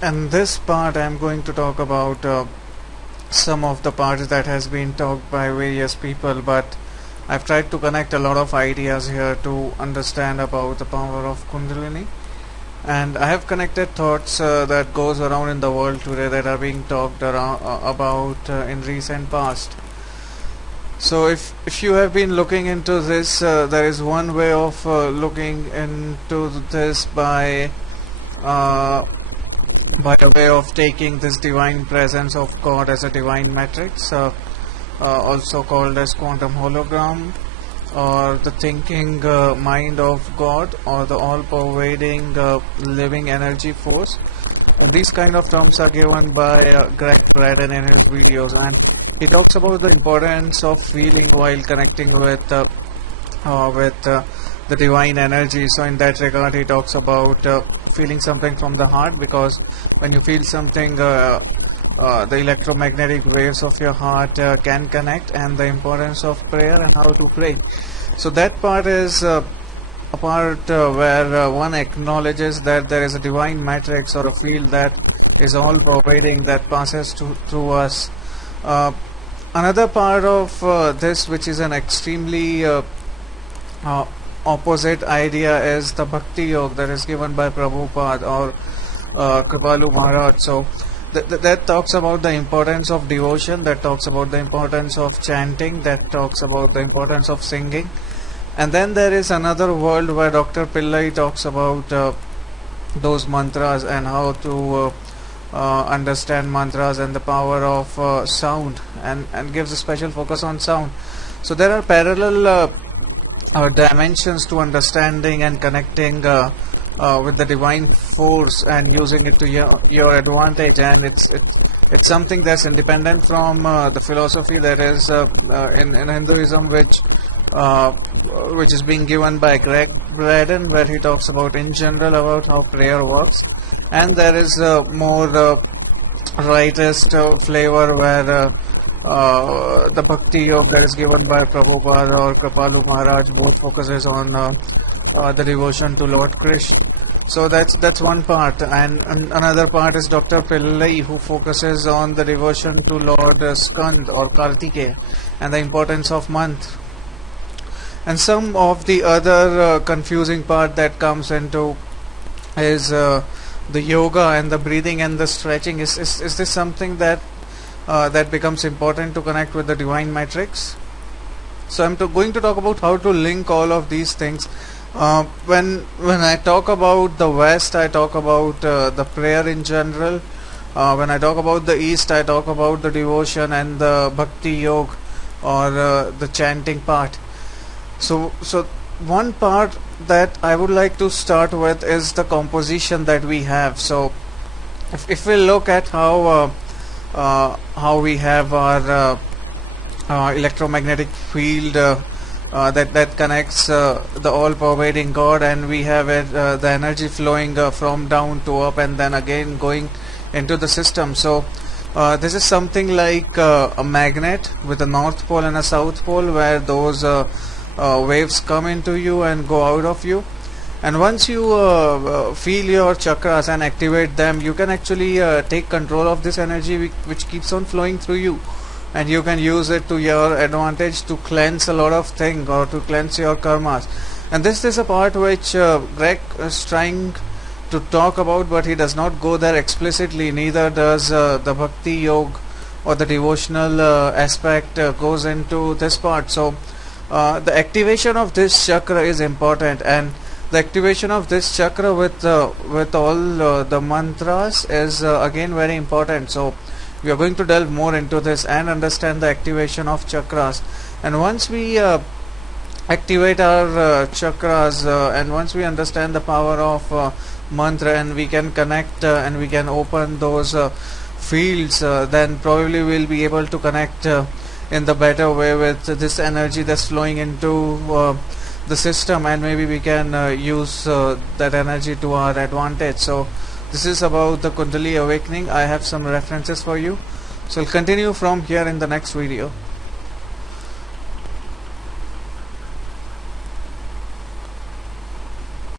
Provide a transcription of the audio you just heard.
In this part I'm going to talk about some of the parts that has been talked by various people, but I've tried to connect a lot of ideas here to understand about the power of Kundalini, and I have connected thoughts that goes around in the world today that are being talked around, about in recent past. So if you have been looking into this, there is one way of looking into this uh, by a way of taking this divine presence of God as a divine matrix, also called as quantum hologram, or the thinking mind of God, or the all-pervading living energy force. And these kind of terms are given by Greg Braden in his videos, and he talks about the importance of feeling while connecting with the divine energy. So in that regard, he talks about feeling something from the heart, because when you feel something, the electromagnetic waves of your heart can connect, and the importance of prayer and how to pray. So that part is a part where one acknowledges that there is a divine matrix or a field that is all pervading, that passes through us. Another part of this, which is an extremely uh, opposite idea, is the Bhakti Yoga that is given by Prabhupada or Kripalu Maharaj. So that talks about the importance of devotion, that talks about the importance of chanting, that talks about the importance of singing. And then there is another world where Dr. Pillai talks about those mantras and how to understand mantras and the power of sound, and gives a special focus on sound. So there are parallel dimensions to understanding and connecting with the divine force and using it to your advantage, and it's something that's independent from the philosophy that is in Hinduism, which is being given by Greg Braden, where he talks about in general about how prayer works. And there is more rightist flavor where the Bhakti Yoga that is given by Prabhupada or Kripalu Maharaj both focuses on the devotion to Lord Krishna. So that's one part, and another part is Dr. Pillai, who focuses on the devotion to Lord Skand or Kartikeya and the importance of mantra. And some of the other confusing part that comes into is the yoga and the breathing and the stretching. Is this something that that becomes important to connect with the divine matrix? So I'm going to talk about how to link all of these things. When I talk about the West, I talk about the prayer in general. When I talk about the East, I talk about the devotion and the Bhakti Yoga, or the chanting part. So one part that I would like to start with is the composition that we have. So if we look at how we have our electromagnetic field that connects the all-pervading God, and we have the energy flowing from down to up, and then again going into the system. So this is something like a magnet with a north pole and a south pole, where those waves come into you and go out of you. And once you feel your chakras and activate them, you can actually take control of this energy which keeps on flowing through you, and you can use it to your advantage to cleanse a lot of things, or to cleanse your karmas. And this is a part which Greg is trying to talk about, but he does not go there explicitly. Neither does the Bhakti Yoga or the devotional aspect goes into this part. So the activation of this chakra is important, and the activation of this chakra with all the mantras is again very important. So we are going to delve more into this and understand the activation of chakras. And once we activate our chakras, and once we understand the power of mantra, and we can connect and we can open those fields, then probably we'll be able to connect in the better way with this energy that's flowing into the system, and maybe we can use that energy to our advantage. So this is about the Kundalini awakening. I have some references for you, so I'll continue from here in the next video.